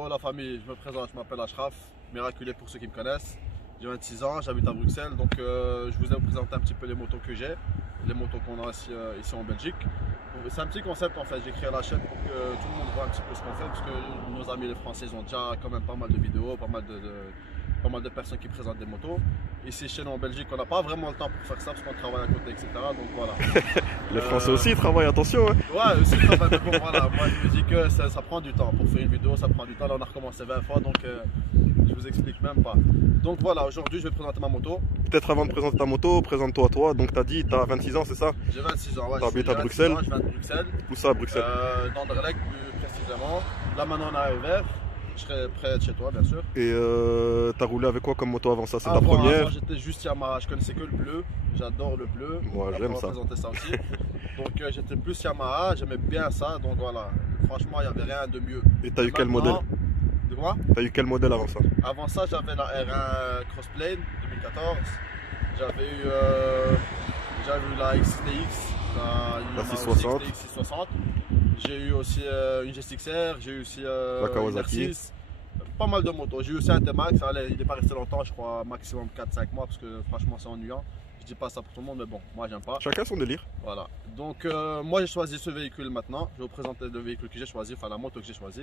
Yo la famille, je me présente, je m'appelle Ashraf, miraculé pour ceux qui me connaissent. J'ai 26 ans, j'habite à Bruxelles, donc je vous ai présenté un petit peu les motos que j'ai, les motos qu'on a ici en Belgique. C'est un petit concept en fait, j'ai créé la chaîne pour que tout le monde voit un petit peu ce qu'on fait, parce que nos amis les Français ils ont déjà quand même pas mal de vidéos, pas mal de personnes qui présentent des motos. Ici chez nous en Belgique, on n'a pas vraiment le temps pour faire ça parce qu'on travaille à côté, etc. Donc voilà. Les Français aussi travaillent, attention. Hein. Ouais, aussi travaillent, mais bon voilà, moi je me dis que ça prend du temps. Pour faire une vidéo, ça prend du temps. Là on a recommencé 20 fois, donc je vous explique même pas. Donc voilà, aujourd'hui je vais présenter ma moto. Peut-être avant de présenter ta moto, présente-toi à toi. Donc tu as dit, tu as 26 ans, c'est ça? J'ai 26 ans, ouais. Tu habites à Bruxelles? Je viens de Bruxelles. Où ça à Bruxelles? Dans Anderlecht plus précisément. Là maintenant on est à Evere. Je serai près de chez toi, bien sûr. Et t'as roulé avec quoi comme moto avant ça? C'est ta Avant, première? Moi j'étais juste Yamaha, je connaissais que le bleu. J'adore le bleu. Moi j'aime ça. Présenter ça aussi. Donc j'étais plus Yamaha, j'aimais bien ça. Donc voilà, franchement il n'y avait rien de mieux. Et t'as eu quel modèle? De quoi? T'as eu quel modèle avant ça? Avant ça j'avais la R1 Crossplane 2014. J'avais eu la XTX, la 660. XTX 660. J'ai eu aussi une GSX-R, j'ai eu aussi la Kawasaki. une R6, pas mal de motos. J'ai eu aussi un T-Max, il n'est pas resté longtemps, je crois maximum 4-5 mois parce que franchement c'est ennuyant. Je dis pas ça pour tout le monde mais bon, moi j'aime pas. Chacun son délire. Voilà, donc moi j'ai choisi ce véhicule maintenant. Je vais vous présenter le véhicule que j'ai choisi, enfin la moto que j'ai choisi.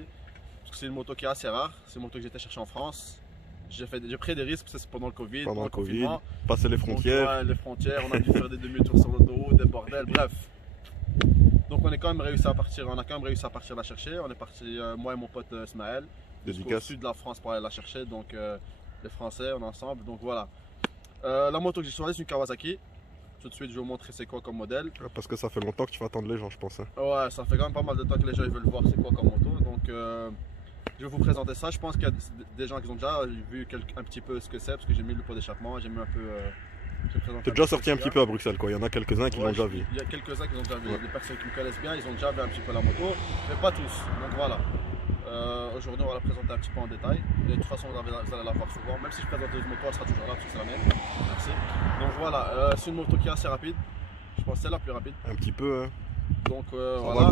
Parce que c'est une moto qui est assez rare, c'est une moto que j'étais chercher en France. J'ai pris des risques, c'est pendant le Covid, pendant le Covid, confinement. Passer les frontières. Donc, ouais, les frontières, on a dû faire des demi-tours sur l'autoroute, des bordels, bref. Donc on a quand même réussi à partir la chercher. On est parti, moi et mon pote Ismaël, au sud de la France pour aller la chercher. Donc les Français, on est ensemble. Donc voilà. La moto que j'ai choisie, c'est une Kawasaki. Tout de suite, je vais vous montrer c'est quoi comme modèle. Parce que ça fait longtemps que tu vas attendre les gens, je pense. Hein. Ouais, ça fait quand même pas mal de temps que les gens ils veulent voir c'est quoi comme moto. Donc je vais vous présenter ça. Je pense qu'il y a des gens qui ont déjà vu un petit peu ce que c'est, parce que j'ai mis le pot d'échappement, j'ai mis un peu. T'es déjà sorti un petit peu à Bruxelles, quoi. Il y en a quelques-uns qui l'ont déjà vu. Il y a quelques-uns qui l'ont déjà vu. Des personnes qui me connaissent bien, ils ont déjà vu un petit peu la moto, mais pas tous. Donc voilà. Aujourd'hui, on va la présenter un petit peu en détail. Et de toute façon, vous allez la voir souvent. Même si je présente une moto, elle sera toujours là parce que c'est la mienne. Merci. Donc voilà, c'est une moto qui est assez rapide. Je pense que c'est la plus rapide. Un petit peu. Hein. Donc voilà.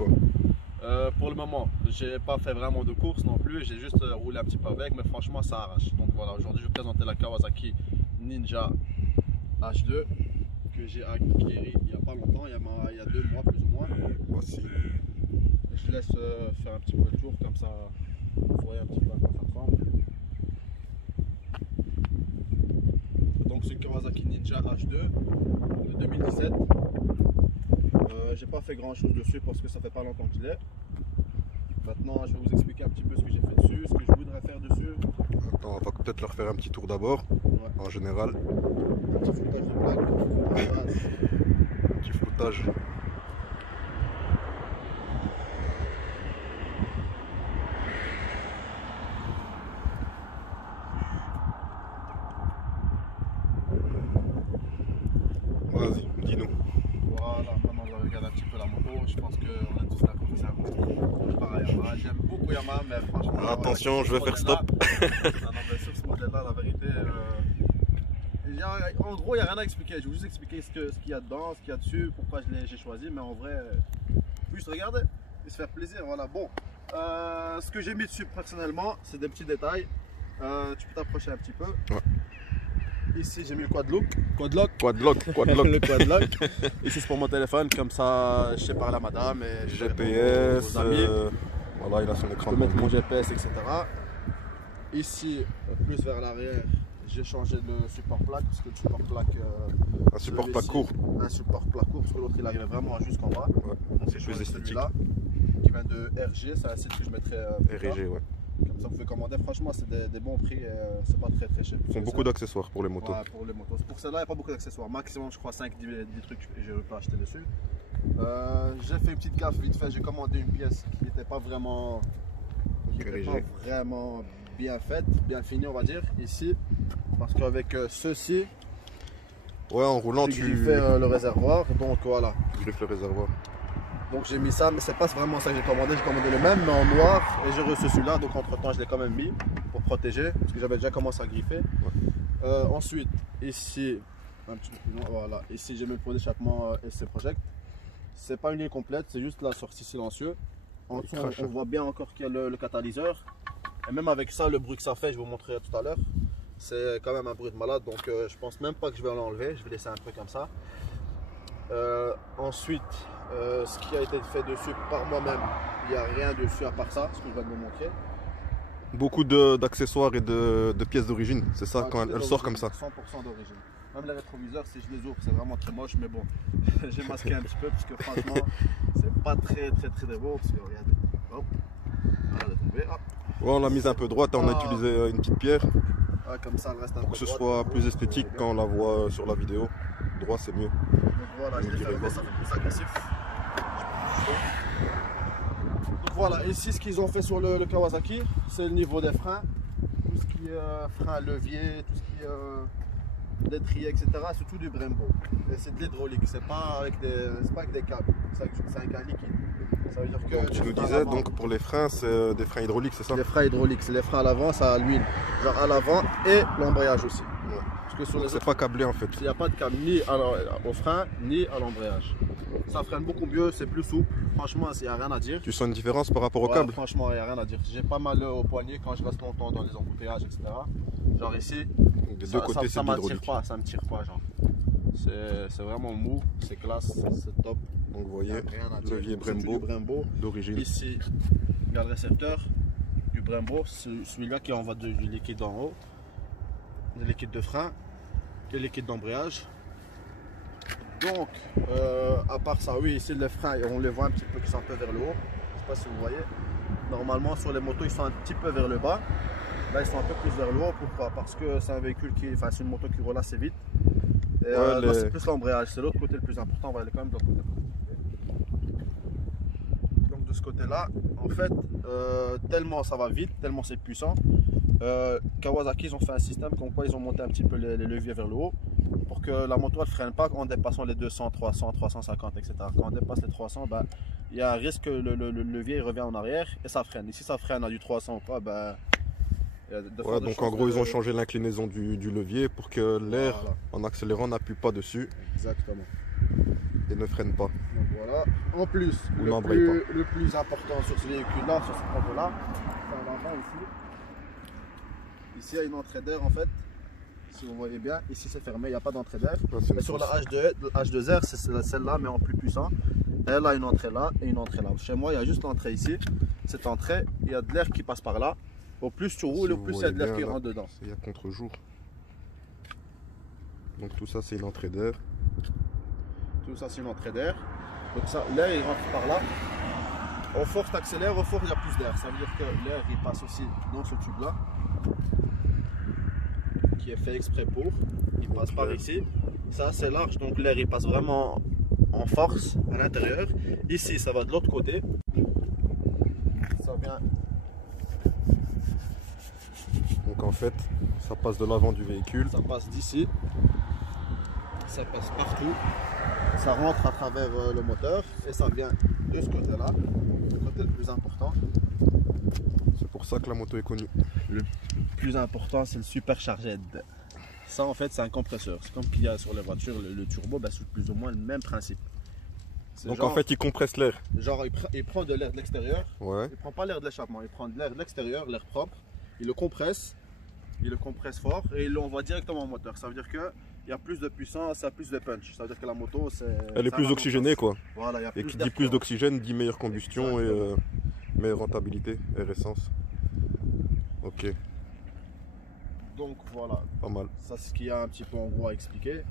Pour le moment, j'ai pas fait vraiment de course non plus. J'ai juste roulé un petit peu avec, mais franchement, ça arrache. Donc voilà, aujourd'hui, je vais présenter la Kawasaki Ninja H2 que j'ai acquéri il n'y a pas longtemps, il y a 2 mois plus ou moins. Voici. Je laisse faire un petit peu le tour, comme ça vous voyez un petit peu à quoi ça ressemble. Donc c'est une Kawasaki Ninja H2 de 2017. J'ai pas fait grand chose dessus parce que ça fait pas longtemps que je l'ai. Maintenant je vais vous expliquer un petit peu ce que j'ai fait dessus, ce que je voudrais faire dessus. Attends, on va peut-être leur faire un petit tour d'abord, en général. Un petit floutage de plaque, un petit floutage. Vas-y, dis-nous. Voilà, maintenant on va regarder un petit peu la moto. Je pense qu'on est tous d'accord que c'est un moto. Pareil, Yamaha. J'aime beaucoup Yamaha, mais franchement. Attention, je vais faire stop. Non, mais sur ce modèle-là, la vérité. En gros, il n'y a rien à expliquer. Je vais juste expliquer ce qu'il y a dedans, ce qu'il y a dessus, pourquoi j'ai choisi. Mais en vrai, juste regarder et se faire plaisir. Voilà, bon. Ce que j'ai mis dessus personnellement, c'est des petits détails. Tu peux t'approcher un petit peu. Ouais. Ici, j'ai mis le quad-lock. Quad-lock. Le quad-lock. Ici, c'est pour mon téléphone, comme ça, je sais parler à madame et GPS. aux amis. Voilà, il a son écran. Je peux mettre mon GPS, etc. Ici, plus vers l'arrière, j'ai changé le support plaque parce que le support plaque. Un support plaque court. Un support plaque court parce que l'autre il arrivait vraiment jusqu'en bas. Ouais. Donc c'est plus esthétique. Celui-là qui vient de RG, c'est un site que je mettrai. RG, ouais. Comme ça vous pouvez commander. Franchement, c'est des bons prix. C'est pas très cher. Ils font beaucoup d'accessoires pour les motos. Ouais, pour les motos. Pour celle-là, il n'y a pas beaucoup d'accessoires. Maximum, je crois, 5-10 trucs que j'ai pas acheté dessus. J'ai fait une petite gaffe vite fait. J'ai commandé une pièce qui n'était pas vraiment. Bien faite, bien finie, on va dire, ici. Parce qu'avec ceci. Ouais, en roulant, tu griffes le réservoir. Donc voilà. Griffe le réservoir. Donc j'ai mis ça, mais c'est pas vraiment ça que j'ai commandé le même, mais en noir. Et j'ai reçu celui-là, donc entre temps je l'ai quand même mis pour protéger, parce que j'avais déjà commencé à griffer. Ouais. Ensuite, ici, un petit peu plus loin, voilà, ici j'ai mis le pot d'échappement SC Project. C'est pas une ligne complète, c'est juste la sortie silencieux. En dessous, on voit bien encore qu'il y a le catalyseur. Et même avec ça, le bruit que ça fait, je vous montrerai tout à l'heure, c'est quand même un bruit de malade. Donc je pense même pas que je vais l'enlever, je vais laisser un peu comme ça. Ensuite, ce qui a été fait dessus par moi-même, il n'y a rien dessus à part ça, ce que je viens de vous montrer. Beaucoup d'accessoires et de pièces d'origine, c'est ça, quand elle sort comme ça. 100% d'origine. Même les rétroviseurs, si je les ouvre, c'est vraiment très moche, mais bon, j'ai masqué un petit peu parce que franchement, c'est pas très beau. Parce que regardez, hop, voilà, elle est tombée, hop. Ouais, on l'a mise un peu droite, on a utilisé une petite pierre Ouais, comme ça, elle reste un peu pour que ce droite, soit plus esthétique quand on la voit sur la vidéo. Droit, c'est mieux. Donc voilà, je l'ai fermé, ça fait plus agressif. Donc voilà, ici ce qu'ils ont fait sur le Kawasaki, c'est le niveau des freins. Tout ce qui est frein à levier, tout ce qui est l'étrier, etc. C'est tout du Brembo. Et c'est de l'hydraulique, c'est pas avec des câbles, c'est un câble liquide. Ça veut dire que Donc, tu nous disais, donc pour les freins, c'est des freins hydrauliques, c'est ça? Les freins hydrauliques, c'est les freins à l'avant, ça à l'huile. Genre à l'avant et l'embrayage aussi. Ouais. Parce que sur les C'est pas câblé en fait. il n'y a pas de câble ni au frein ni à l'embrayage. Ça freine beaucoup mieux, c'est plus souple. Franchement, il n'y a rien à dire. Tu sens une différence par rapport au câble? Franchement, il n'y a rien à dire. J'ai pas mal au poignet quand je reste longtemps dans les embouteillages, etc. Genre ici, Des deux côtés, c'est de l'hydraulique. ça me tire pas, genre. C'est vraiment mou, c'est classe, c'est top. Donc vous voyez, Rien à dire. levier C'est du Brembo d'origine. Ici, regarde le récepteur du Brembo, celui-là qui envoie du liquide en haut, du liquide de frein et liquide d'embrayage. Donc, à part ça, oui, ici les freins, on les voit un petit peu qui sont un peu vers le haut. Je sais pas si vous voyez. Normalement, sur les motos, ils sont un petit peu vers le bas. Là, ils sont un peu plus vers le haut. Pourquoi? Parce que c'est un véhicule enfin, c'est une moto qui roule assez vite. Et là, c'est plus l'embrayage. C'est l'autre côté le plus important. On va aller quand même de l'autre côté. Donc, de ce côté-là, en fait, tellement ça va vite, tellement c'est puissant. Kawasaki, ils ont fait un système comme quoi ils ont monté un petit peu les leviers vers le haut pour que la moto ne freine pas en dépassant les 200, 300, 350, etc. Quand on dépasse les 300, ben, il y a un risque que le levier revient en arrière et ça freine. Et si ça freine à du 300 ou pas, ben, ouais, donc en gros, ils ont changé l'inclinaison du levier pour que l'air, en accélérant, n'appuie pas dessus. Exactement. Et ne freine pas. Donc voilà. En plus, le plus important sur ce véhicule-là, sur cette moto-là, c'est à l'avant ici. Ici, il y a une entrée d'air en fait. Si vous voyez bien, ici c'est fermé, il n'y a pas d'entrée d'air. Mais sur la H2R, c'est celle-là, mais en plus puissant. Elle a une entrée là et une entrée là. Chez moi, il y a juste l'entrée ici. Cette entrée, il y a de l'air qui passe par là. Au plus tu roules, au plus il y a de l'air qui rentre dedans. Il y a contre-jour. Donc tout ça, c'est une entrée d'air. Tout ça, c'est une entrée d'air. Donc ça, l'air, il rentre par là. Au fort, tu accélères, au fort, il y a plus d'air. Ça veut dire que l'air, il passe aussi dans ce tube-là. Qui est fait exprès pour. Il passe par ici. Ça, c'est large, donc l'air, il passe vraiment en force à l'intérieur. Ici, ça va de l'autre côté. Ça vient. Donc en fait, ça passe de l'avant du véhicule. Ça passe d'ici. Ça passe partout. Ça rentre à travers le moteur et ça vient de ce côté-là, le côté le plus important. C'est pour ça que la moto est connue. Le plus important, c'est le supercharged. Ça, en fait, c'est un compresseur. C'est comme qu'il y a sur les voitures, le turbo, ben, c'est plus ou moins le même principe. Donc genre, en fait, il compresse l'air. Genre, il prend de l'air de l'extérieur. Ouais. Il prend pas l'air de l'échappement, il prend de l'air de l'extérieur, l'air propre. Il le compresse fort et il l'envoie directement au moteur. Ça veut dire que il y a plus de puissance, ça a plus de punch. Ça veut dire que la moto, elle est plus oxygénée, quoi. Voilà, il y a plus et qui dit plus d'oxygène dit meilleure combustion. Exactement. Et meilleure rentabilité, air essence. Ok. Donc voilà. Pas mal. Ça, c'est ce qu'il y a un petit peu en gros à expliquer.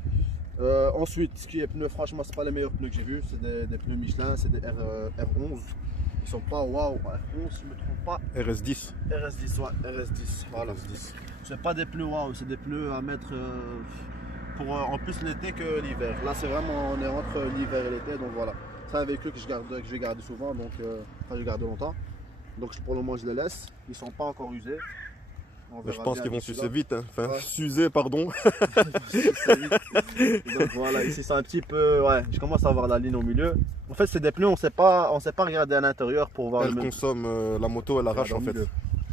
Ensuite, ce qui est pneus, franchement, c'est pas les meilleurs pneus que j'ai vus. C'est des pneus Michelin, c'est des R11. Ils sont pas waouh. R11, si je me trompe pas. RS10. RS10, ouais, RS10. Voilà. RS10. C'est pas des pneus waouh, c'est des pneus à mettre pour en plus l'été que l'hiver. Là, c'est vraiment, on est entre l'hiver et l'été, donc voilà. C'est un véhicule que je vais garder souvent, donc enfin, je garde longtemps. Donc pour le moment, je les laisse. Ils sont pas encore usés. Je pense qu'ils vont s'user vite, hein. Enfin, ouais. S'user, pardon. Donc voilà, ici c'est un petit peu, ouais, je commence à avoir la ligne au milieu. En fait, c'est des pneus, on sait pas regarder à l'intérieur pour voir. Elle consomme, la moto, elle arrache en fait.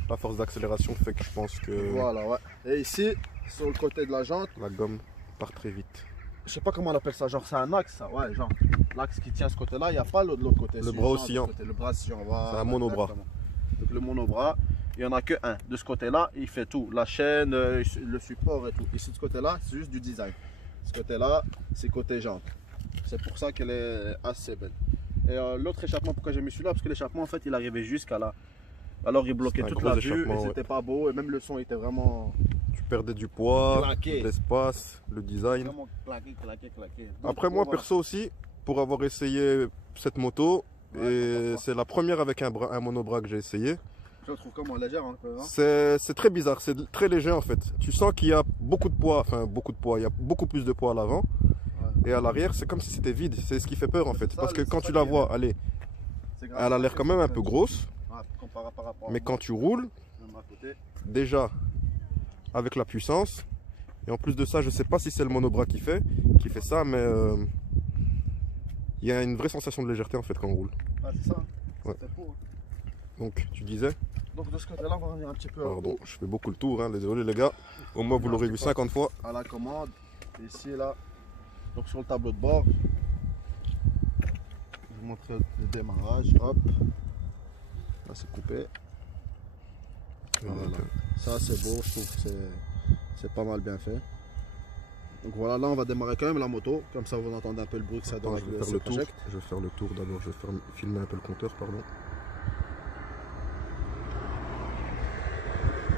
La force d'accélération fait que je pense que. Voilà, ouais. Et ici, sur le côté de la jante, la gomme part très vite. Je sais pas comment on appelle ça, genre c'est un axe, ça, ouais, genre l'axe qui tient ce côté-là, il n'y a pas de l'autre côté. Le bras oscillant. Le bras oscillant, voilà. C'est un monobras. Donc le monobras. il n'y en a que un. De ce côté-là, il fait tout. La chaîne, le support et tout. Ici, de ce côté-là, c'est juste du design. Ce côté-là, c'est côté jante. C'est pour ça qu'elle est assez belle. Et l'autre échappement, pourquoi j'ai mis celui-là? Parce que l'échappement, en fait, il arrivait jusqu'à là. Alors, il bloquait toute la vue et c'était pas beau. Et même le son était vraiment... Tu perdais du poids, l'espace, le design. Vraiment claqué. Donc, après, moi, perso aussi, pour avoir essayé cette moto, et c'est la première avec un monobras que j'ai essayé. Je la trouve comment légère hein, c'est très bizarre, c'est très léger en fait. Tu sens qu'il y a beaucoup de poids, il y a beaucoup plus de poids à l'avant. Et à l'arrière, c'est comme si c'était vide, c'est ce qui fait peur en fait. Parce que quand tu la vois, elle a l'air quand même un peu grosse. Mais quand tu roules, déjà avec la puissance, et en plus de ça, je sais pas si c'est le monobras qui fait ça, mais il y a une vraie sensation de légèreté en fait quand on roule. C'est ça, ouais. Donc tu disais? Donc de ce côté-là, on va revenir un petit peu. Pardon, je fais beaucoup le tour, hein, désolé les gars. Au moins vous l'aurez vu 50 fois. À la commande, ici là, donc sur le tableau de bord, je vous montre le démarrage, hop, là c'est coupé. Voilà. Ça c'est beau, je trouve que c'est pas mal bien fait. Donc voilà, là on va démarrer quand même la moto, comme ça vous entendez un peu le bruit que ça donne. Je vais faire le tour. Je vais faire le tour d'abord, je vais filmer un peu le compteur, pardon.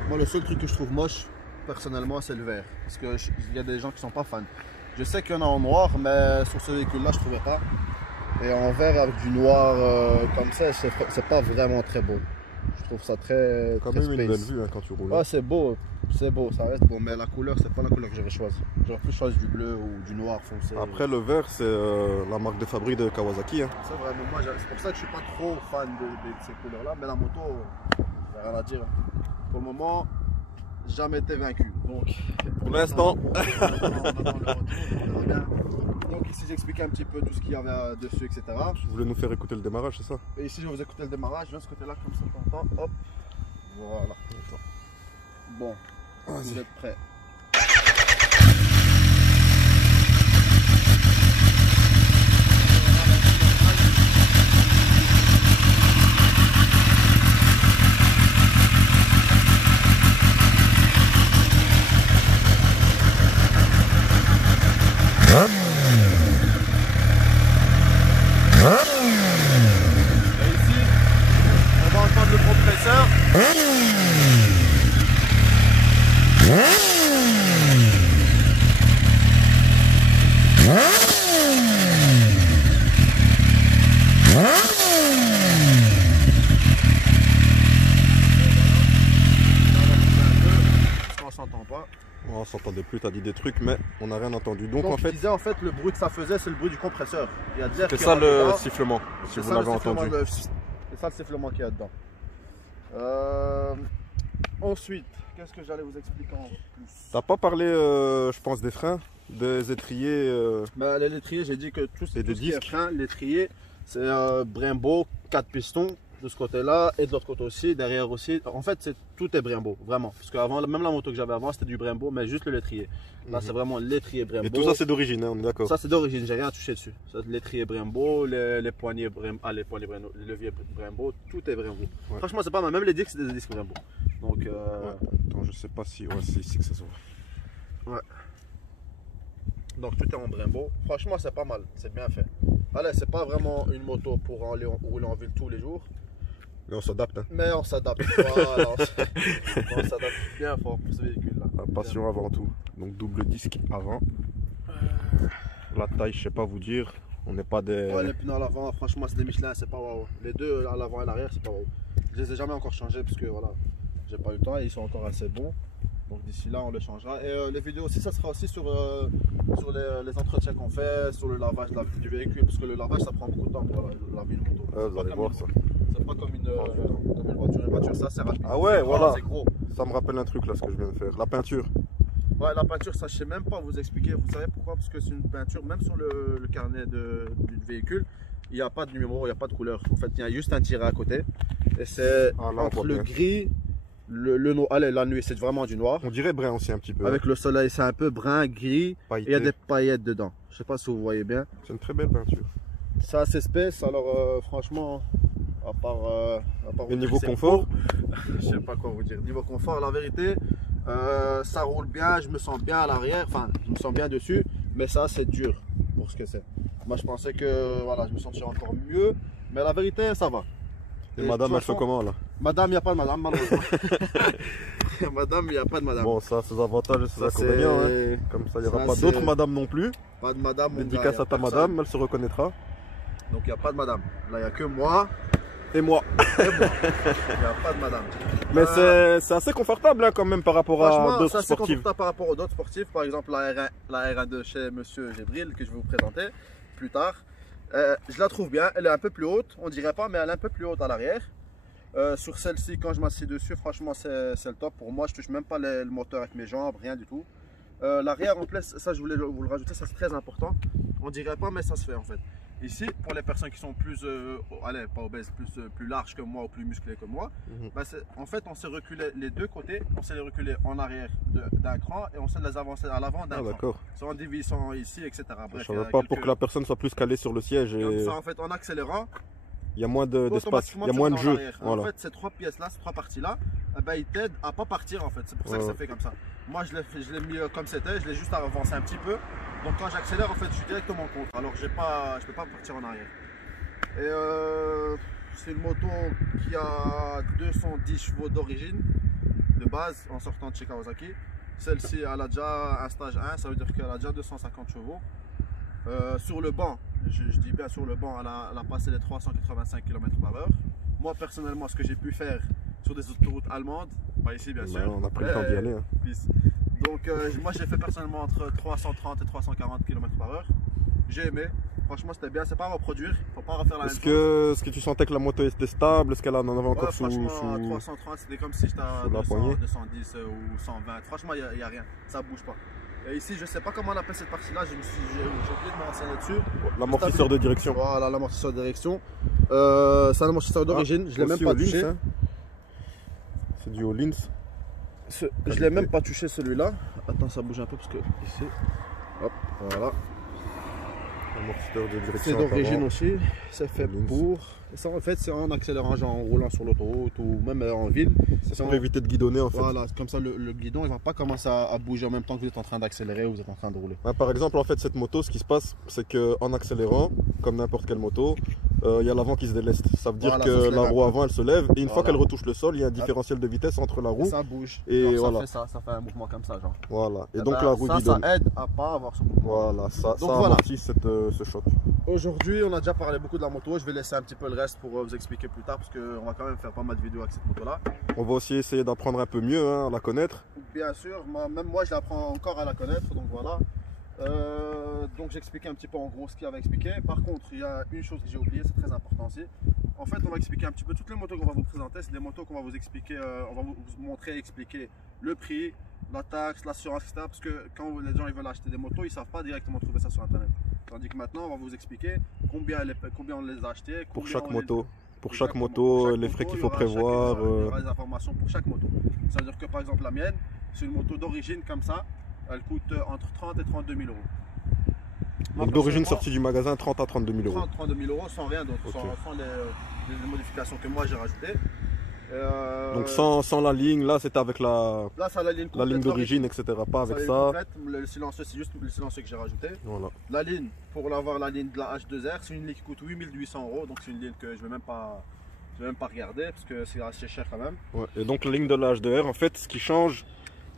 Moi le seul truc que je trouve moche, personnellement, c'est le vert. Parce qu'il y a des gens qui sont pas fans. Je sais qu'il y en a en noir, mais sur ce véhicule-là, je trouvais pas. Et en vert avec du noir comme ça, c'est pas vraiment très beau. Je trouve ça très quand même une belle vue hein, quand tu roules. Ouais, c'est beau, ça reste beau, mais la couleur, c'est pas la couleur que j'aurais choisi. J'aurais plus choisi du bleu ou du noir foncé. Après, le vert, c'est la marque de fabrique de Kawasaki. Hein. C'est vrai, mais moi, c'est pour ça que je suis pas trop fan de ces couleurs-là, mais la moto, il n'y a rien à dire. Pour le moment, jamais été vaincu. Donc, pour l'instant, donc ici j'explique un petit peu tout ce qu'il y avait dessus, etc. Je voulais nous faire écouter le démarrage, c'est ça? Et ici je vais vous écouter le démarrage, je viens de ce côté-là comme ça, t'entends, hop, voilà. Bon, vous êtes prêts? Le compresseur. On s'entend pas. On s'entendait plus, t'as dit des trucs mais on n'a rien entendu. Donc en fait, je disais en fait le bruit que ça faisait, c'est le bruit du compresseur. C'est ça le sifflement, si vous l'avez entendu. C'est ça le sifflement qu'il y a dedans. Ensuite, qu'est-ce que j'allais vous expliquer en plus? T'as pas parlé, je pense, des freins, des étriers. Les étriers, j'ai dit que tout ce qui est frein, l'étrier, c'est Brembo, 4 pistons de ce côté-là et de l'autre côté aussi, derrière aussi. En fait, tout est Brembo, vraiment. Parce qu'avant, même la moto que j'avais avant, c'était du Brembo, mais juste le l'étrier. Là, c'est vraiment l'étrier Brembo. Et tout ça, c'est d'origine, hein, on est d'accord? Ça, c'est d'origine, j'ai rien touché dessus. L'étrier Brembo, les poignées Brembo, les leviers Brembo, tout est Brembo. Ouais. Franchement, c'est pas mal. Même les disques, c'est des disques Brembo. Donc, ouais. Attends, je sais pas si. Ouais, c'est ici que ça se voit. Ouais. Donc, tout est en Brembo. Franchement, c'est pas mal. C'est bien fait. Allez, c'est pas vraiment une moto pour aller rouler en ville tous les jours. Mais on s'adapte. Hein. Mais on s'adapte. Voilà, on s'adapte bien fort pour ce véhicule-là. La passion avant tout. Donc, double disque avant. La taille, je sais pas vous dire. On n'est pas des. Ouais, les pneus à l'avant, franchement, c'est des Michelin, c'est pas waouh. Les deux à l'avant et à l'arrière, c'est pas waouh. Je les ai jamais encore changés parce que voilà, j'ai pas eu le temps et ils sont encore assez bons. Donc d'ici là, on les changera. Et les vidéos aussi, ça sera aussi sur les entretiens qu'on fait, sur le lavage du véhicule, parce que le lavage, ça prend beaucoup de temps pour laver une moto. Vous allez voir ça. C'est pas comme une voiture. Une voiture, ça, c'est rapide. Ah ouais, voilà. C'est gros. Ça me rappelle un truc là, ce que je viens de faire. La peinture. Ouais, la peinture, ça je sais même pas vous expliquer. Vous savez pourquoi? Parce que c'est une peinture, même sur le carnet du véhicule, il n'y a pas de numéro, il n'y a pas de couleur. En fait, il y a juste un tiret à côté. Et c'est entre le gris, la nuit, c'est vraiment du noir. On dirait brun aussi un petit peu. Avec le soleil, c'est un peu brun, gris. Pailleté. Et il y a des paillettes dedans. Je sais pas si vous voyez bien. C'est une très belle peinture. C'est assez espèce, alors franchement, À part Et vous niveau dire que c'est confort? je sais pas quoi vous dire. Niveau confort, la vérité, ça roule bien, je me sens bien à l'arrière, enfin, je me sens bien dessus, mais ça, c'est dur pour ce que c'est. Moi, je pensais que voilà, je me sentirais encore mieux, mais la vérité, ça va. Et de madame, toute elle fait façon, comment là? Madame, il n'y a pas de madame, malheureusement. Madame, il n'y a pas de madame. Bon, ça, ses avantages et ses Ça, inconvénients. Hein. c'est Comme ça, il n'y aura ça, pas c'est- d'autres madame non plus. pas de madame. mon gars, Dédicace y a à ta personne. madame, elle se reconnaîtra. Donc, il n'y a pas de madame. Là, il n'y a que moi Et moi. et moi. Il n'y a pas de madame. Mais c'est assez confortable hein, quand même par rapport à Franchement, d'autres ça c'est sportifs. confortable par rapport aux autres sportifs. Par exemple, la R1 de chez Monsieur Gébril, que je vais vous présenter plus tard. Je la trouve bien. Elle est un peu plus haute, on dirait pas, mais elle est un peu plus haute à l'arrière. Sur celle-ci, quand je m'assieds dessus, franchement, c'est le top. Pour moi, je touche même pas le moteur avec mes jambes, rien du tout. L'arrière en place, ça je voulais vous le rajouter, ça c'est très important. On dirait pas, mais ça se fait en fait. Ici, pour les personnes qui sont plus, allez, pas obèses, plus larges que moi ou plus musclées que moi, bah, en fait, on s'est reculé les deux côtés, on s'est les reculer en arrière d'un cran et on s'est les avancer à l'avant d'un cran. D'accord. C'est en divisant ici, etc. Bref, Je ne savais pas pour que la personne soit plus calée sur le siège. comme Et ça, en fait, en accélérant, il y a moins d'espace, automatiquement, il y a tu moins de vas en jeu. arrière. Voilà. En fait, ces trois pièces-là, ces trois parties-là, bah, ils t'aident à pas partir en fait. C'est pour ça que ça fait comme ça. Moi, je l'ai mis comme c'était, je l'ai juste avancé un petit peu. Donc quand j'accélère, en fait, je suis directement contre. Alors je peux pas partir en arrière. Et c'est une moto qui a 210 chevaux d'origine, de base, en sortant de chez Kawasaki. Celle-ci, elle a déjà un stage 1, ça veut dire qu'elle a déjà 250 chevaux. Sur le banc, je dis bien sur le banc, elle a passé les 385 km/h. Moi personnellement, ce que j'ai pu faire sur des autoroutes allemandes, pas ici bien sûr. Là, on a pris le temps d'y aller. Hein. Donc moi j'ai fait personnellement entre 330 et 340 km/h. J'ai aimé, franchement c'était bien, c'est pas à reproduire, faut pas refaire la même chose. Est-ce que tu sentais que la moto était stable? Est-ce qu'elle en avait encore Ouais, sous, franchement, à 330 c'était comme si j'étais à sous la 200, poignée 210 ou 120, franchement il n'y a rien, ça bouge pas. Et ici je sais pas comment on appelle cette partie là, j'ai oublié de me renseigner dessus. l'amortisseur de direction? Voilà, l'amortisseur de direction. C'est un amortisseur d'origine, je l'ai même Aussi pas Öhlins, touché. hein. C'est du Öhlins. Je l'ai même pas touché celui-là. Attends, ça bouge un peu parce que ici, hop, voilà. Amortisseur de direction. C'est d'origine apparent. aussi, c'est fait Öhlins. pour. Et ça en fait c'est en accélérant, genre en roulant sur l'autoroute ou même en ville. C'est pour éviter de guidonner en fait. Voilà, comme ça le guidon il va pas commencer à bouger en même temps que vous êtes en train d'accélérer ou vous êtes en train de rouler. Ouais, par exemple, en fait, cette moto, ce qui se passe, c'est qu'en accélérant, comme n'importe quelle moto, il y a l'avant qui se déleste. Ça veut dire Voilà, que ça se lève la un roue peu. avant, elle se lève, et une fois Voilà. qu'elle retouche le sol, il y a un différentiel de vitesse entre la Et roue. ça bouge. Et Genre, voilà. ça fait un mouvement comme ça genre. Voilà. Et Eh donc ben, la roue ça guidonne. aide à pas avoir ce mouvement. Voilà, ça voilà. amortit ce choc. Aujourd'hui, on a déjà parlé beaucoup de la moto. Je vais laisser un petit peu le reste pour vous expliquer plus tard parce qu'on va quand même faire pas mal de vidéos avec cette moto-là. On va aussi essayer d'apprendre un peu mieux hein, à la connaître. Bien sûr, même moi, je l'apprends encore à la connaître. Donc voilà. Donc j'expliquais un petit peu en gros ce qu'il avait expliqué. Par contre, il y a une chose que j'ai oubliée, c'est très important aussi. En fait, on va expliquer un petit peu toutes les motos qu'on va vous présenter. C'est des motos qu'on va vous expliquer, on va vous montrer, expliquer le prix, la taxe, l'assurance, etc. Parce que quand les gens ils veulent acheter des motos, ils savent pas directement trouver ça sur internet. Tandis que maintenant, on va vous expliquer combien on les a achetés. Pour combien chaque on les- moto. Pour chaque Exactement. moto, Pour chaque les moto, frais qu'il il y faut aura prévoir. il y aura des informations pour chaque moto. Ça veut dire que par exemple la mienne, c'est une moto d'origine comme ça, elle coûte entre 30 et 32 000 euros. Moi, Donc d'origine personnellement, sortie du magasin, 30 à 32 000 euros. 30 32 000 euros sans rien d'autre, Ok. sans les modifications que moi j'ai rajoutées. Donc sans la ligne, là c'était avec la Là, ça a la ligne ligne complète d'origine, etc. Pas avec la ligne ça. complète. Le silencieux, c'est juste le silencieux que j'ai rajouté. Voilà. La ligne, pour avoir la ligne de la H2R, c'est une ligne qui coûte 8 800 euros. Donc c'est une ligne que je ne vais même pas regarder parce que c'est assez cher quand même. Ouais. Et donc la ligne de la HDR, en fait, ce qui change,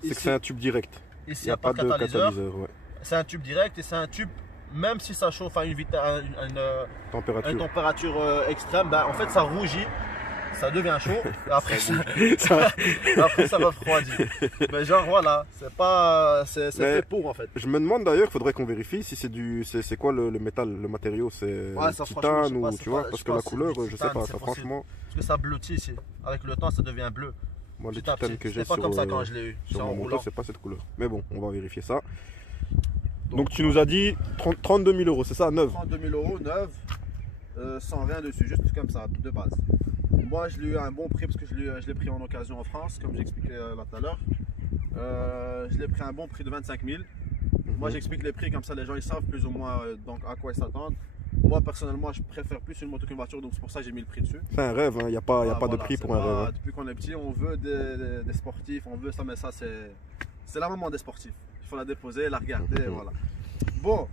c'est que Ici- c'est un tube direct. Ici, Il n'y a pas de catalyseur. Ouais. C'est un tube direct et c'est un tube, même si ça chauffe à une Température. température extrême, bah, en fait ça rougit, ça devient chaud et après après ça va refroidir. Mais genre voilà, c'est Mais- fait pour en fait. Je me demande d'ailleurs, il faudrait qu'on vérifie si c'est quoi le métal, le matériau, c'est Ouais, ça, franchement, je sais titane pas, ou c'est tu vois, pas- parce je que la pense que c'est couleur, du je sais titane, pas, c'est ça possible. franchement, Parce que ça blottit ici. Avec le temps ça devient bleu. moi les Petit à titanes petit. que j'ai C'était pas sur, comme ça quand je l'ai eu. sur C'est en mon moto, roulant. c'est pas cette couleur. Mais bon, on va vérifier ça. Donc tu nous as dit 32 000 euros, c'est ça, neuf? 32 000 euros neuve, sans rien dessus, juste comme ça, de base. Moi, je l'ai eu à un bon prix parce que je l'ai pris en occasion en France, comme j'expliquais là tout à l'heure. Je l'ai pris à un bon prix de 25 000. Moi, j'explique les prix comme ça, les gens ils savent plus ou moins donc à quoi ils s'attendent. Moi personnellement, je préfère plus une moto qu'une voiture, donc c'est pour ça que j'ai mis le prix dessus. C'est un rêve, il n'y a pas, y a pas de Voilà, prix pour c'est un pas- rêve, hein. Depuis qu'on est petit, on veut des sportifs, on veut ça, mais ça c'est la maman des sportifs. Il faut la déposer, la regarder, voilà. Bon,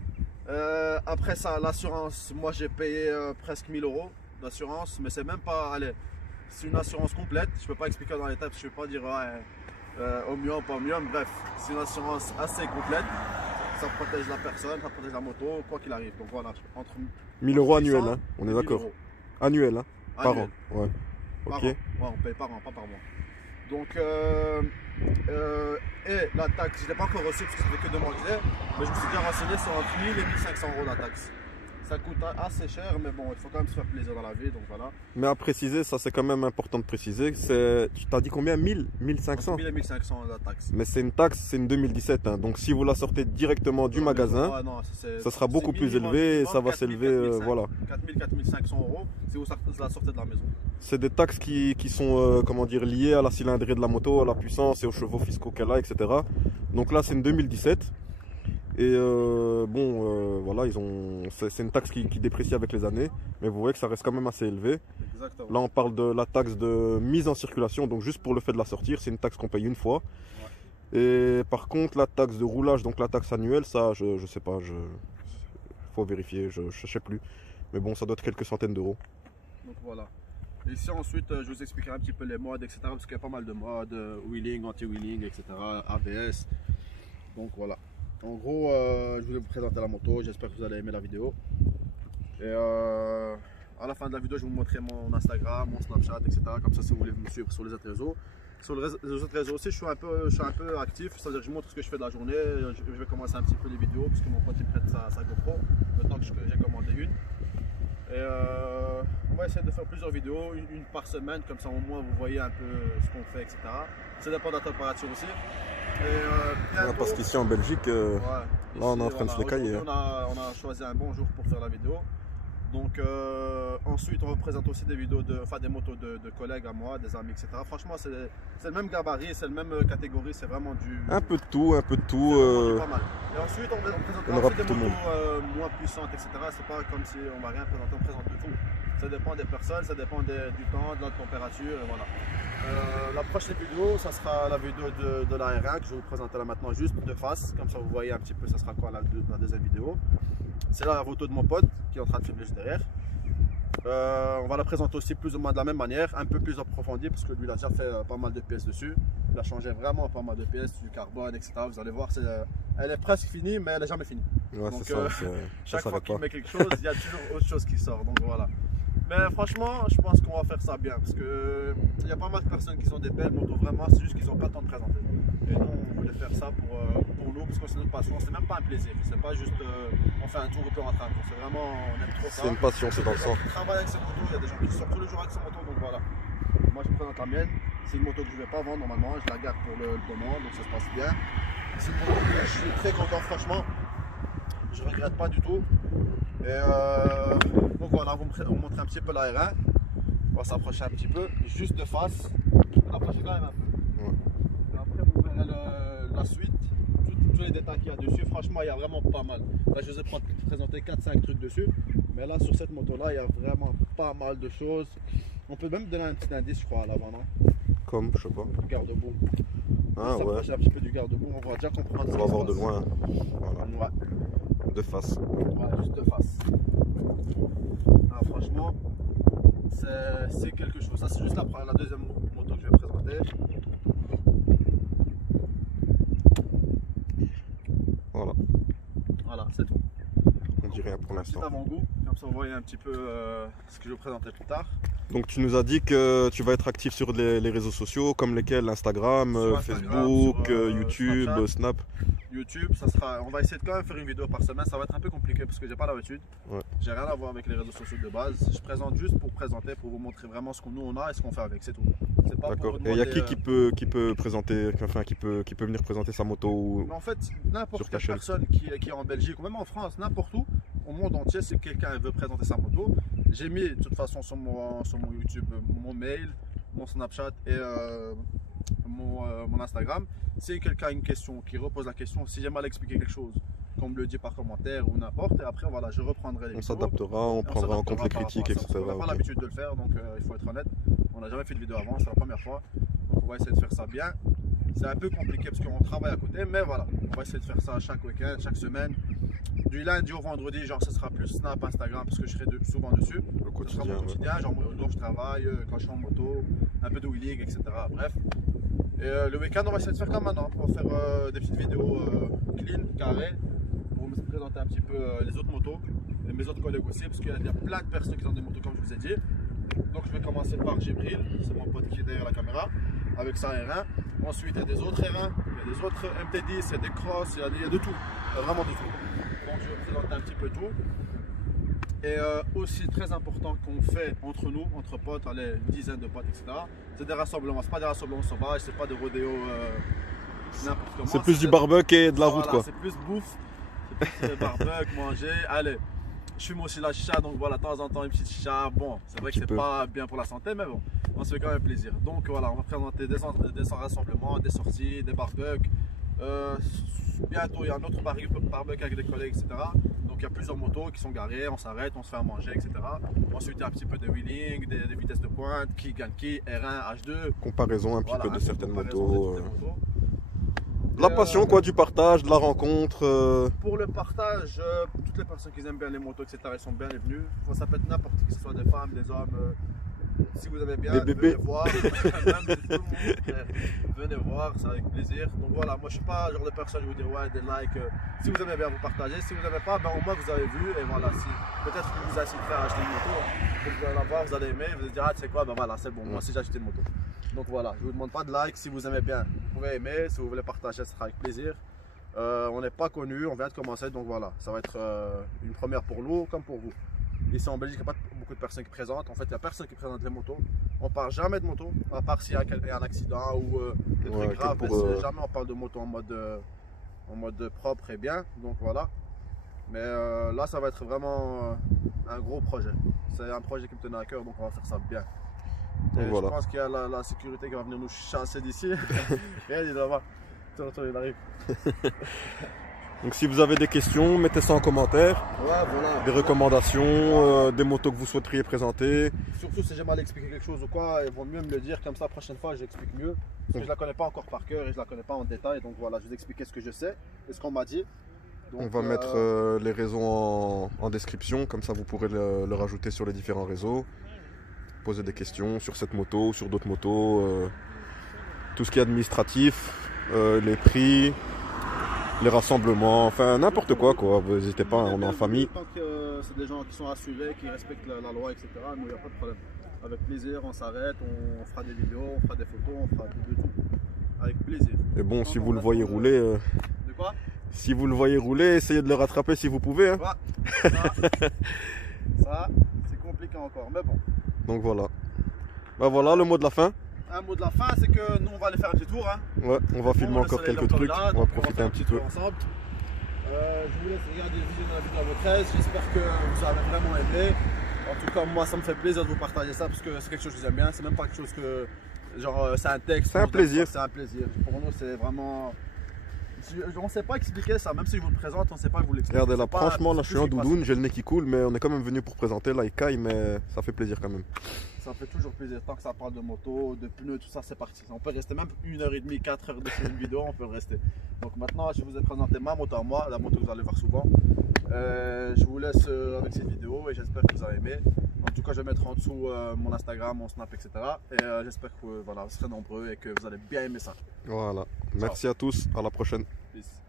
après ça, l'assurance, moi j'ai payé presque 1000 € d'assurance, mais c'est même pas, allez, c'est une assurance complète. Je peux pas expliquer dans les détails, je ne vais pas dire Omnium, pas Omnium, bref, c'est une assurance assez complète. Ça protège la personne, ça protège la moto, quoi qu'il arrive. Donc voilà, entre 1000 € annuel, 800 hein, on est et 1000 d'accord. €. Annuel, hein, par Annuel. an. Ouais. Par Ok. an. Ouais, on paye par an, pas par mois. Donc, et la taxe, je ne l'ai pas encore reçue parce que ça fait que 2 mois que je l'ai, mais je me suis déjà renseigné sur entre 1000 et 1500 € la taxe. Ça coûte assez cher, mais bon, il faut quand même se faire plaisir dans la vie, donc voilà. Mais à préciser, ça c'est quand même important de préciser, tu t'as dit combien? 1000? 1500? 1000 et 1500 la taxe. Mais c'est une taxe, c'est une 2017, hein. Donc si vous la sortez directement du magasin, Ouais, non, ça sera beaucoup plus élevé et ça va s'élever, voilà. 4000, 4500 €, c'est où ça la sortez de la maison. C'est des taxes qui sont comment dire, liées à la cylindrée de la moto, à la puissance et aux chevaux fiscaux qu'elle a, etc. Donc là c'est une 2017. Et voilà, c'est une taxe qui déprécie avec les années, mais vous voyez que ça reste quand même assez élevé. Exactement. Là on parle de la taxe de mise en circulation, donc juste pour le fait de la sortir, c'est une taxe qu'on paye une fois. Ouais. Et par contre la taxe de roulage, donc la taxe annuelle, ça je sais pas, faut vérifier, je sais plus. Mais bon, ça doit être quelques centaines d'euros. Donc voilà. Et ici ensuite je vous expliquerai un petit peu les modes, etc. Parce qu'il y a pas mal de modes, wheeling, anti-wheeling, etc. ABS. Donc voilà. En gros, je voulais vous présenter la moto, j'espère que vous allez aimer la vidéo. Et à la fin de la vidéo, je vais vous montrer mon Instagram, mon Snapchat, etc. Comme ça, si vous voulez me suivre sur les autres réseaux. Sur les autres réseaux aussi, je suis un peu actif, c'est-à-dire que je montre ce que je fais de la journée. Je vais commencer un petit peu les vidéos, puisque mon pote il prête sa GoPro, maintenant que j'ai commandé une. Et on va essayer de faire plusieurs vidéos, une par semaine, comme ça au moins vous voyez un peu ce qu'on fait, etc. Ça dépend de la température aussi. Ouais, parce qu'ici en Belgique, ouais, là on est en train de se les cailler. On a choisi un bon jour pour faire la vidéo. Donc ensuite on représente aussi des vidéos, des motos de collègues à moi, des amis, etc. Franchement c'est le même gabarit, c'est le même catégorie, c'est vraiment du... Un peu de tout, un peu de tout. Pas mal. Et ensuite on présentera aussi des motos moins puissantes, etc. C'est pas comme si on va rien présenter, on présente de tout. Ça dépend des personnes, ça dépend du temps, de la température, et voilà. La prochaine vidéo, ça sera la vidéo de la R1 que je vais vous présenter là maintenant juste de face, comme ça vous voyez un petit peu ça sera quoi la deuxième vidéo. C'est là la photo de mon pote qui est en train de filmer juste derrière. On va la présenter aussi plus ou moins de la même manière, un peu plus approfondie parce que lui il a déjà fait pas mal de pièces dessus. Il a changé vraiment pas mal de pièces, du carbone, etc. Vous allez voir, elle est presque finie mais elle n'est jamais finie. Ouais, donc chaque fois qu'il met quelque chose, il y a toujours autre chose qui sort. Donc voilà. Mais franchement, je pense qu'on va faire ça bien parce que il y a pas mal de personnes qui ont des belles motos vraiment, c'est juste qu'ils n'ont pas le temps de présenter. Et nous, on voulait faire ça pour nous parce que c'est notre passion. C'est même pas un plaisir, c'est pas juste on fait un tour et puis on rentre un tour. C'est vraiment, on aime trop ça. C'est une passion, c'est dans le sang. On travaille avec ces motos, il y a des gens qui sortent tous les jours avec ces motos, donc voilà. Moi, je présente la mienne. C'est une moto que je ne vais pas vendre normalement, je la garde pour le moment, donc ça se passe bien. C'est une moto que je suis très content, franchement. Je regrette pas du tout. Et donc voilà, on va vous montrer un petit peu la R1. On va s'approcher un petit peu, juste de face. On approche quand même un peu. Ouais. Et après, vous verrez la suite, tous les détails qu'il y a dessus. Franchement, il y a vraiment pas mal. Là, je vous ai présenté 4-5 trucs dessus. Mais là, sur cette moto-là, il y a vraiment pas mal de choses. On peut même donner un petit indice, je crois, à l'avant, non? Comme, je sais pas. Garde-boue. Ah ouais. Un petit peu du garde-boue, on va déjà comprendre. On va voir de loin. Voilà. Ouais. De face. Ouais, juste de face. Ah, franchement, c'est quelque chose. Ça, c'est juste la deuxième moto que je vais présenter. Voilà. Voilà, c'est tout. On dit rien pour l'instant. Petit avant-goût, comme ça vous voyez un petit peu ce que je vais présenter plus tard. Donc tu nous as dit que tu vas être actif sur les réseaux sociaux comme lesquels Instagram, Facebook, sur, YouTube, Snap. YouTube, on va essayer de quand même faire une vidéo par semaine. Ça va être un peu compliqué parce que j'ai pas l'habitude. Ouais. J'ai rien à voir avec les réseaux sociaux de base. Je présente juste pour présenter, pour vous montrer vraiment ce que nous on a et ce qu'on fait avec, c'est tout. D'accord. Et il y a qui peut présenter, enfin qui peut venir présenter sa moto ou... En fait, n'importe quelle personne qui est en Belgique ou même en France, n'importe où, au monde entier, si quelqu'un veut présenter sa moto, j'ai mis de toute façon sur mon YouTube mon mail, mon Snapchat et mon Instagram. Si quelqu'un a une question, qui repose la question, si j'ai mal expliqué quelque chose comme le dit par commentaire ou n'importe. Et après, voilà, je reprendrai les On vidéos. s'adaptera, on prendra en compte les par critiques, rapport à ça. etc. On n'a pas Ok. l'habitude de le faire, donc il faut être honnête. On n'a jamais fait de vidéo avant, c'est la première fois. Donc on va essayer de faire ça bien. C'est un peu compliqué parce qu'on travaille à côté, mais voilà, on va essayer de faire ça chaque week-end, chaque semaine. Du lundi au vendredi, genre, ce sera plus Snap, Instagram, parce que je serai souvent dessus. Le Ce sera quotidien, mon ouais. quotidien, genre, quand je travaille, quand je suis en moto, un peu de wheeling, etc. Bref. Et le week-end, on va essayer de faire comme maintenant. On va faire des petites vidéos clean, carrées, pour me présenter un petit peu les autres motos et mes autres collègues aussi, parce qu'il y a plein de personnes qui ont des motos, comme je vous ai dit. Donc, je vais commencer par Jibril, c'est mon pote qui est derrière la caméra, avec sa R1. Ensuite, il y a des autres R1, il y a des autres MT10, il y a des Cross, il y a de tout, il y a vraiment de tout. Donc, je vais vous présenter un petit peu tout. Et aussi très important qu'on fait entre nous, entre potes, allez, une dizaine de potes, etc. C'est des rassemblements, c'est pas des rassemblements sauvages, c'est pas des rodéos n'importe comment. C'est plus du barbecue et de la route, Voilà, quoi. c'est plus bouffe, c'est plus barbecue, manger, allez. Je fume aussi la chicha, donc voilà, de temps en temps une petite chicha. Bon, c'est vrai que c'est pas bien pour la santé, mais bon, on se fait quand même plaisir. Donc voilà, on va présenter des rassemblements, des sorties, des barbecues. Bientôt, il y a un autre barbecue avec des collègues, etc. Donc il y a plusieurs motos qui sont garées, on s'arrête, on se fait à manger, etc. Ensuite, il y a un petit peu de wheeling, des vitesses de pointe, qui gagne qui, R1, H2. Comparaison un petit Voilà, peu de certaines comparaison motos. de toutes les motos. De la passion, quoi, du partage, de la rencontre. Pour le partage, toutes les personnes qui aiment bien les motos, etc., elles sont bien les venues. Ça peut être n'importe qui, que ce soit des femmes, des hommes. Si vous avez bien, Des bébés. venez voir. Même tout le monde, venez voir, c'est avec plaisir. Donc voilà, moi je suis pas le genre de personne, je vous dire ouais, des likes. Si vous aimez bien, vous partagez. Si vous n'aimez pas, ben, au moins vous avez vu. Et voilà, si peut-être que vous inciterez à acheter une moto, vous allez la voir, vous allez aimer, vous allez dire ah, tu sais quoi, ben voilà, c'est bon, moi aussi j'ai acheté une moto. Donc voilà, je vous demande pas de like. Si vous aimez bien, vous pouvez aimer. Si vous voulez partager, ce sera avec plaisir. On n'est pas connu, on vient de commencer, donc voilà, ça va être une première pour nous comme pour vous. Ici en Belgique, il n'y a pas beaucoup de personnes qui présentent. En fait, il n'y a personne qui présente les motos. On ne parle jamais de moto, à part s'il y a un accident ou des trucs graves. Mais jamais on parle de moto en mode propre et bien. Donc voilà. Mais là, ça va être vraiment un gros projet. C'est un projet qui me tenait à cœur, donc on va faire ça bien. Et Voilà. je pense qu'il y a la sécurité qui va venir nous chasser d'ici. Regarde, il là-bas. Attends, il arrive. Donc si vous avez des questions, mettez ça en commentaire. Ouais, voilà. Des recommandations, des motos que vous souhaiteriez présenter. Surtout si j'ai mal expliqué quelque chose ou quoi, ils vont mieux me le dire, comme ça la prochaine fois j'explique mieux. Parce que je la connais pas encore par cœur et je la connais pas en détail, donc voilà, je vais vous expliquer ce que je sais et ce qu'on m'a dit. Donc, On va mettre les réseaux en description, comme ça vous pourrez le rajouter sur les différents réseaux. Poser des questions sur cette moto, sur d'autres motos, tout ce qui est administratif, les prix, les rassemblements, enfin n'importe quoi, vous n'hésitez pas, on est en famille. Tant que c'est des gens qui sont assurés, qui respectent la loi, etc., nous il n'y a pas de problème. Avec plaisir, on s'arrête, on fera des vidéos, on fera des photos, on fera de tout. Avec plaisir. Et bon, Non, si non, vous le là, voyez rouler, De quoi? si vous le voyez rouler, essayez de le rattraper si vous pouvez. Hein. Ça c'est compliqué encore, mais bon. Donc voilà. Bah voilà le mot de la fin. Un mot de la fin, c'est que nous on va aller faire un petit tour. Hein. Ouais, on va filmer Bon, le encore soleil quelques est encore trucs, là, on va donc profiter faire un petit tour peu. ensemble. Je vous laisse regarder le vidéo de la vidéo à votre aise. J'espère que vous avez vraiment aimé. En tout cas, moi ça me fait plaisir de vous partager ça parce que c'est quelque chose que j'aime bien. C'est même pas quelque chose que. Genre, c'est un texte. C'est un plaisir. C'est un plaisir. Pour nous, c'est vraiment. On ne sait pas expliquer ça, même si je vous le présente, on ne sait pas vous l'expliquer. Regardez là, C'est pas- franchement, là je c'est suis en plus ce qui passe. doudoune, j'ai le nez qui coule, mais on est quand même venu pour présenter l'Aikai, mais ça fait plaisir quand même. Ça fait toujours plaisir. Tant que ça parle de moto, de pneus, tout ça, c'est parti. On peut rester même 1h30, 4 heures sur une vidéo, on peut le rester. Donc maintenant, je vous ai présenté ma moto à moi, la moto que vous allez voir souvent. Je vous laisse avec cette vidéo et j'espère que vous avez aimé. En tout cas, je vais mettre en dessous mon Instagram, mon Snap, etc. Et j'espère que voilà, vous serez nombreux et que vous allez bien aimer ça. Voilà. Merci à tous, à la prochaine. Peace.